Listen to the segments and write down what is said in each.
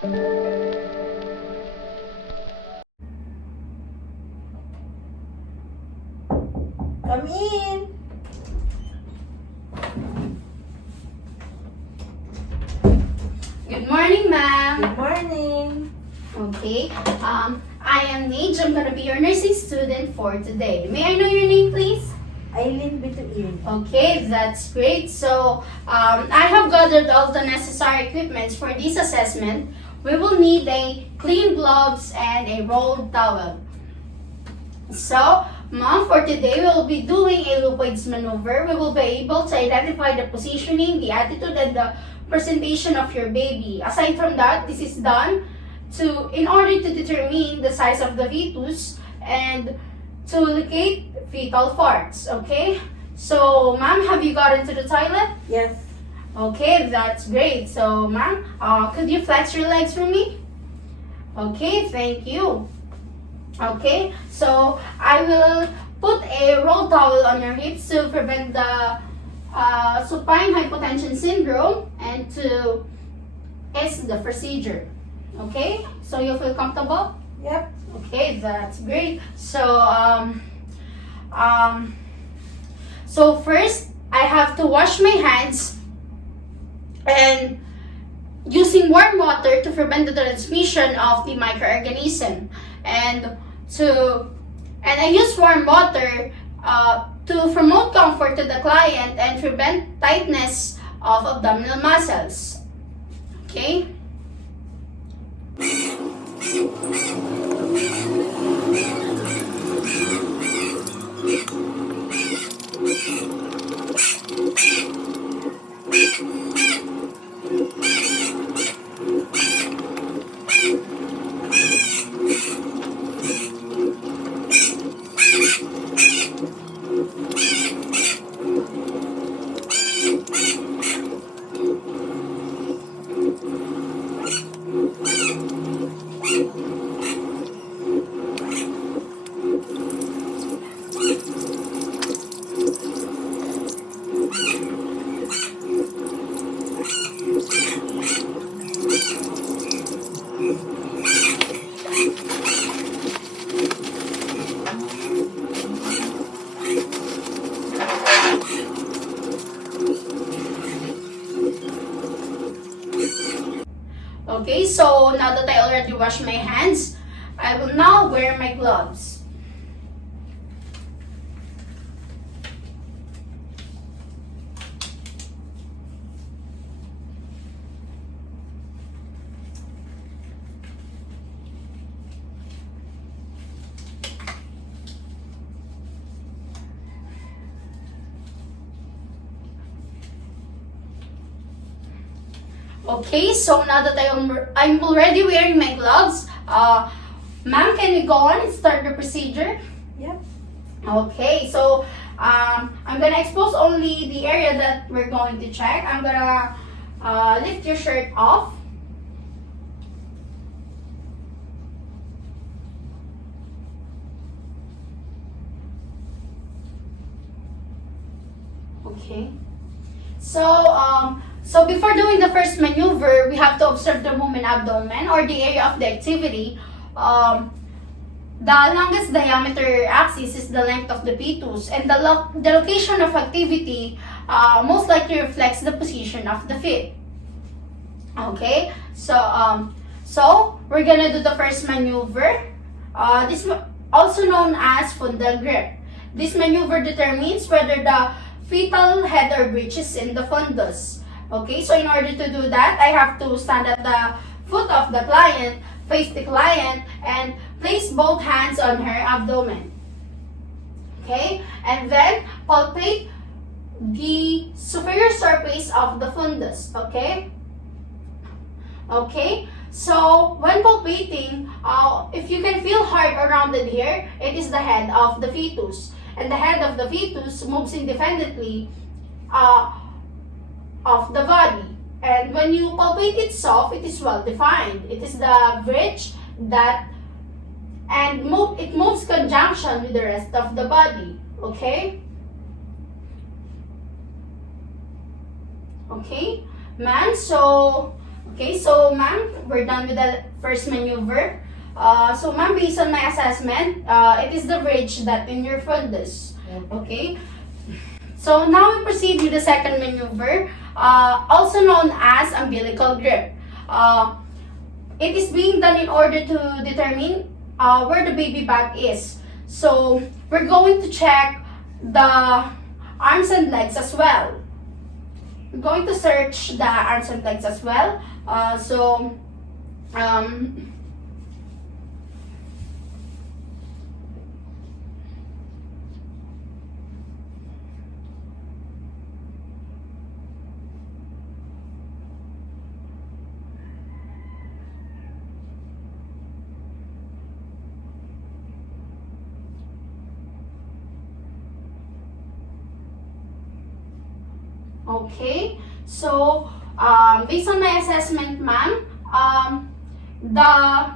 Come in. Good morning, ma'am. Good morning. Okay. I am Nage. I'm gonna be your nursing student for today. May I know your name, please? Eileen Bituin. Okay, that's great. So, I have gathered all the necessary equipments for this assessment. We will need a clean gloves and a rolled towel. So, ma'am, for today, we will be doing a Leopold's maneuver. We will be able to identify the positioning, the attitude, and the presentation of your baby. Aside from that, this is done in order to determine the size of the fetus and to locate fetal farts. Okay? So, ma'am, have you gotten to the toilet? Yes. Okay, that's great. So, ma'am, could you flex your legs for me? Okay, thank you. Okay, so I will put a roll towel on your hips to prevent the supine hypotension syndrome and to ease the procedure. Okay, so you feel comfortable? Yep. Okay, that's great. So first I have to wash my hands and using warm water to prevent the transmission of the microorganism and I use warm water to promote comfort to the client and prevent tightness of abdominal muscles. Okay? Okay, so now that I already washed my hands, I will now wear my gloves. Okay, so now that I'm already wearing my gloves, ma'am, can we go on and start the procedure? Yep. Okay, so I'm gonna expose only the area that we're going to check. I'm gonna lift your shirt off. Okay. So before doing the first maneuver, we have to observe the movement abdomen or the area of the activity. The longest diameter axis is the length of the fetus, and the location of activity most likely reflects the position of the feet. Okay, so we're gonna do the first maneuver. This also known as fundal grip. This maneuver determines whether the fetal head or breech is in the fundus. Okay, so in order to do that, I have to stand at the foot of the client, face the client, and place both hands on her abdomen. Okay, and then palpate the superior surface of the fundus. Okay. Okay, so when palpating, if you can feel hard or rounded here, it is the head of the fetus. And the head of the fetus moves independently of the body. And when you palpate it soft, it is well defined. It is the bridge it moves conjunction with the rest of the body. Okay? Okay, man, Okay, so ma'am, we're done with the first maneuver. So ma'am, based on my assessment, it is the bridge that in your fundus. Okay. So now we proceed with the second maneuver, also known as umbilical grip. It is being done in order to determine where the baby back is. So we're going to check the arms and legs as well. We're going to search the arms and legs as well. Okay, so based on my assessment, ma'am, the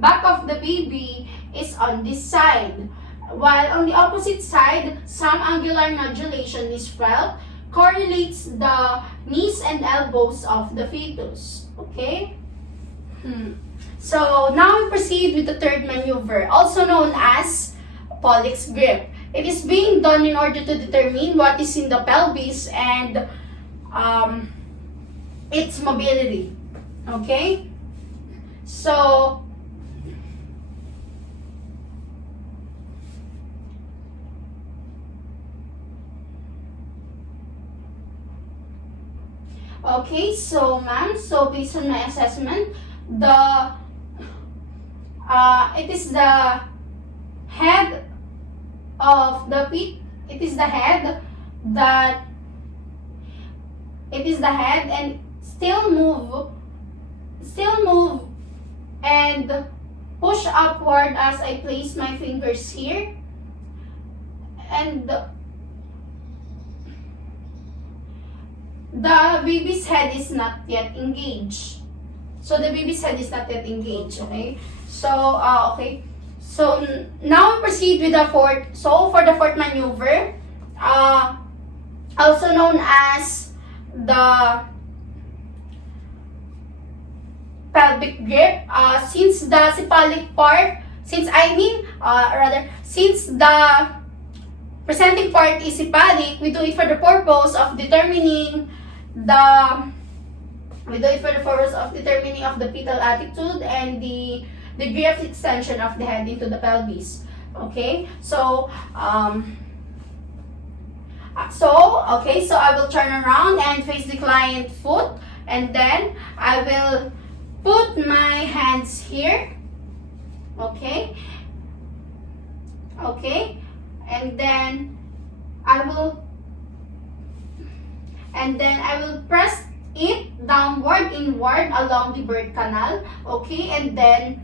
back of the baby is on this side, while on the opposite side, some angular nodulation is felt, correlates the knees and elbows of the fetus. Okay? So now we proceed with the third maneuver, also known as Pollick's grip. It is being done in order to determine what is in the pelvis and its mobility. Okay? So, ma'am, so based on my assessment, it is the head of the feet. It is the head and still move and push upward as I place my fingers here, and the baby's head is not yet engaged. So the baby's head is not yet engaged. Okay, so okay. So now we proceed with the fourth. So for the fourth maneuver, also known as the pelvic grip, since the cephalic part, since the presenting part is cephalic, we do it for the purpose of determining of the fetal attitude and the degree of extension of the head into the pelvis. Okay, so I will turn around and face the client foot, and then I will put my hands here. Okay, and then I will press it downward, inward along the birth canal. Okay, and then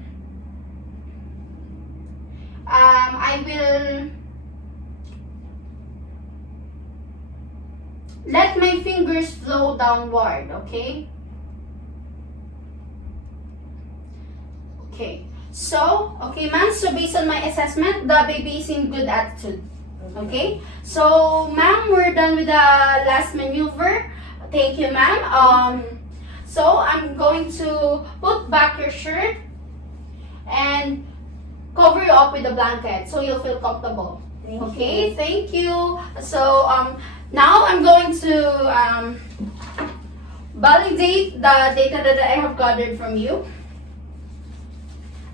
I will let my fingers flow downward. Okay, ma'am, so based on my assessment, the baby is in good attitude. Okay, so ma'am, we're done with the last maneuver. Thank you, ma'am. So I'm going to put back your shirt and cover you up with a blanket so you'll feel comfortable. Okay, thank you. So now I'm going to validate the data that I have gathered from you.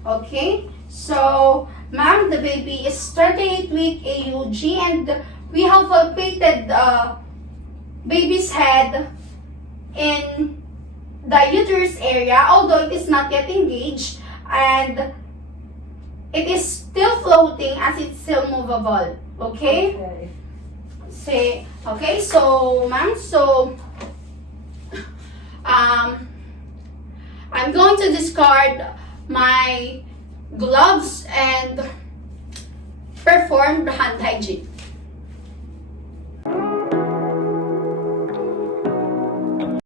Okay, so ma'am, the baby is 38-week AUG, and we have palpated baby's head in the uterus area, although it is not yet engaged, and it is still floating as it's still movable. Okay? Okay, so ma'am, so I'm going to discard my gloves and perform the hand hygiene.